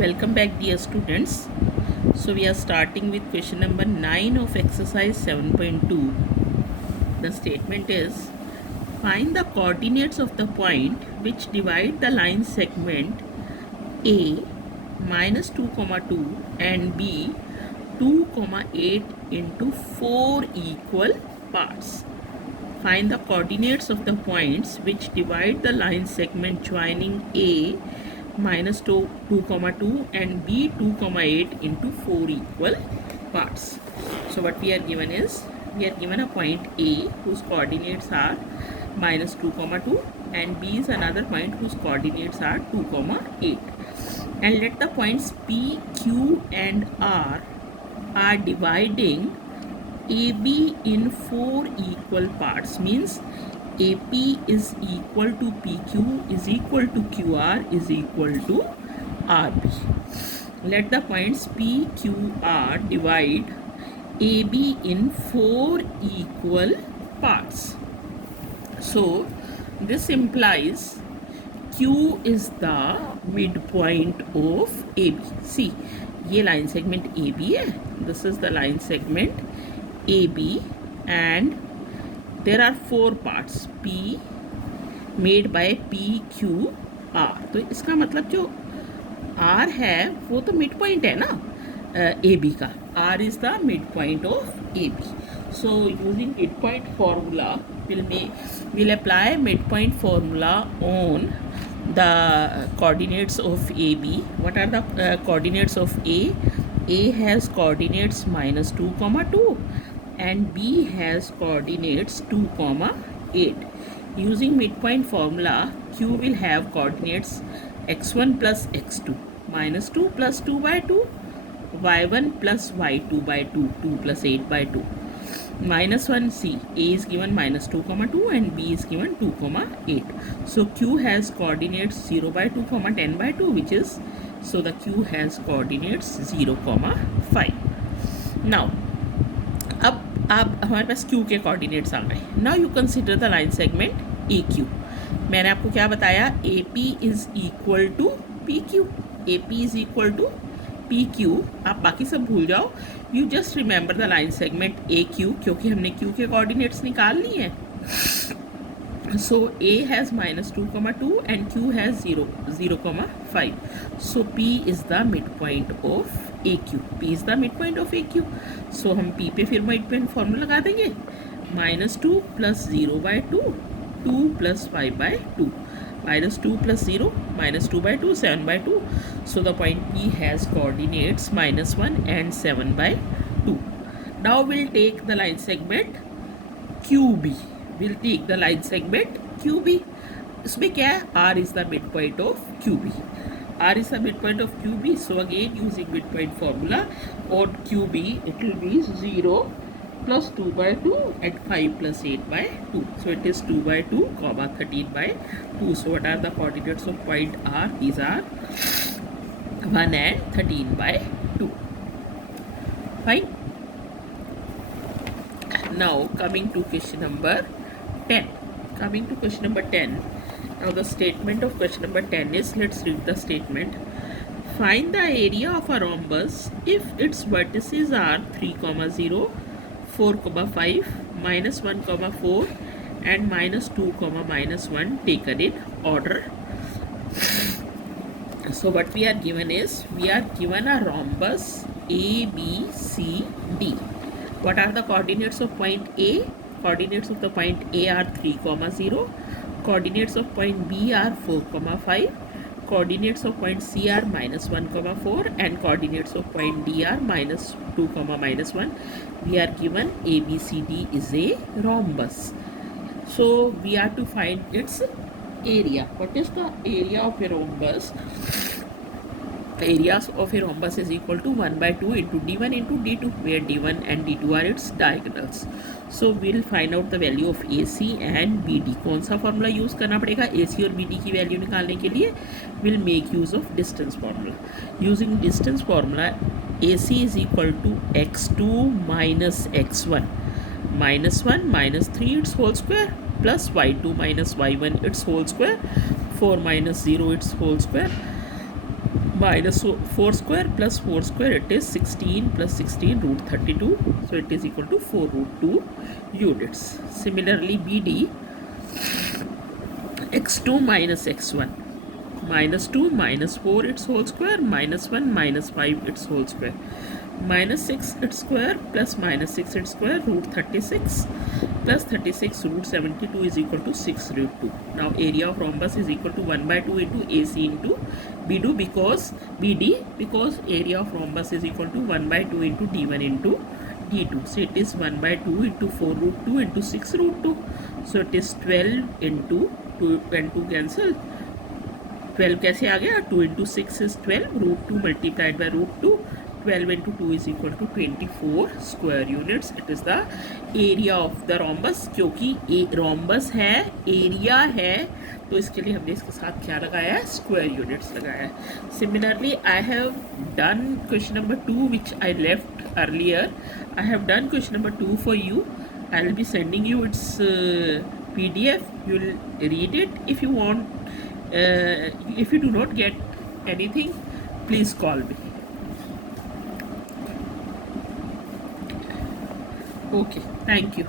Welcome back, dear students. So we are starting with question number 9 of exercise 7.2. The statement is, find the coordinates of the point which divide the line segment A minus 2 comma 2 and B 2 comma 8 into 4 equal parts. Find the coordinates of the points which divide the line segment joining A minus 2 comma 2 and B 2 comma 8 into 4 equal parts. So what we are given is, we are given a point A whose coordinates are minus 2 comma 2 and B is another point whose coordinates are 2 comma 8. And let the points P, Q and R are dividing AB in 4 equal parts, means AP is equal to PQ is equal to QR is equal to RB. Let the points PQR divide AB in 4 equal parts. So this implies Q is the midpoint of AB. See, ये line segment AB है. This is the line segment AB and there are 4 parts P made by PQR. तो इसका मतलब जो R है वो तो mid point है ना AB का. R is the midpoint of AB. So using midpoint formula, we'll apply midpoint formula on the coordinates of AB. What are the coordinates of A? A has coordinates minus 2 comma 2 and B has coordinates 2 comma 8. Using midpoint formula, Q will have coordinates x1 plus x2, minus 2 plus 2 by 2, y1 plus y2 by 2, 2 plus 8 by 2. Minus 1 C, A is given minus 2 comma 2 and B is given 2 comma 8. So Q has coordinates 0 by 2 comma 10 by 2, which is, so the Q has coordinates 0 comma 5. Now अब हमारे पास Q के coordinates आ गए. Now you consider the line segment AQ. मैंने आपको क्या बताया? AP is equal to PQ. AP is equal to PQ. आप बाकी सब भूल जाओ. You just remember the line segment AQ, क्योंकि हमने Q के कोऑर्डिनेट्स निकाल लिए हैं. So A has minus 2 comma 2 and Q has 0 comma 5. So P is the midpoint of AQ. P is the midpoint of AQ. So हम P पे फिर midpoint formula लगा देंगे. Minus 2 plus 0 by 2, 2 plus 5 by 2. Minus 2 plus 0, minus 2 by 2, 7 by 2. So the point P has coordinates minus 1 and 7 by 2. Now we'll take the line segment QB. We'll take the line segment QB. इसमें क्या है? R is the midpoint of QB. R is the midpoint of QB. So again, using midpoint formula on QB, it will be 0 plus 2 by 2 and 5 plus 8 by 2. So it is 2 by 2 comma 13 by 2. So what are the coordinates of point R? These are 1 and 13 by 2. Fine. Now coming to question number 10. Coming to question number 10. Now the statement of question number 10 is, let's read the statement. Find the area of a rhombus if its vertices are 3 comma 0, 4 comma 5, minus 1 comma 4 and minus 2 comma minus 1 taken in order. So what we are given is, we are given a rhombus A, B, C, D. What are the coordinates of point A? Coordinates of the point A are 3 comma 0. Coordinates of point B are 4 comma 5. Coordinates of point C are minus 1 comma 4 and coordinates of point D are minus 2 comma minus 1. We are given ABCD is a rhombus. So we are to find its area. What is the area of a rhombus? Areas of a rhombus is equal to 1 by 2 into D1 into D2, where D1 and D2 are its diagonals. So we'll find out the value of AC and BD. कौन सा formula use करना पड़ेगा AC और BD की value निकालने के लिए? We'll make use of distance formula. Using distance formula, AC is equal to x2 minus x1 minus 1 minus 3 its whole square plus y2 minus y1 its whole square, 4 minus 0 its whole square, minus 4 square plus 4 square, it is 16 plus 16 root 32, so it is equal to 4 root 2 units. Similarly, BD, x2 minus x1, minus 2 minus 4 its whole square, minus 1 minus 5 its whole square, minus 6 its square plus minus 6 its square, root 36 plus 36 root 72 is equal to 6 root 2. Now area of rhombus is equal to 1 by 2 into AC into BD, because area of rhombus is equal to 1 by 2 into D1 into D2. So it is 1 by 2 into 4 root 2 into 6 root 2. So it is 12 into 2 and 2 cancel. 12 कैसे आ गया? 2 into 6 is 12, root 2 multiplied by root 2, 12 into 2 is equal to 24 square units. It is the area of the rhombus. क्योंकि rhombus है, area है, तो इसके लिए हमने इसके साथ क्या लगाया है? स्क्वायर यूनिट्स लगाया है. Similarly, I have done question number 2 which I left earlier. I have done question number 2 for you. I will be sending you its PDF. You will read it if you want. If you do not get anything, please call me. Okay, thank you.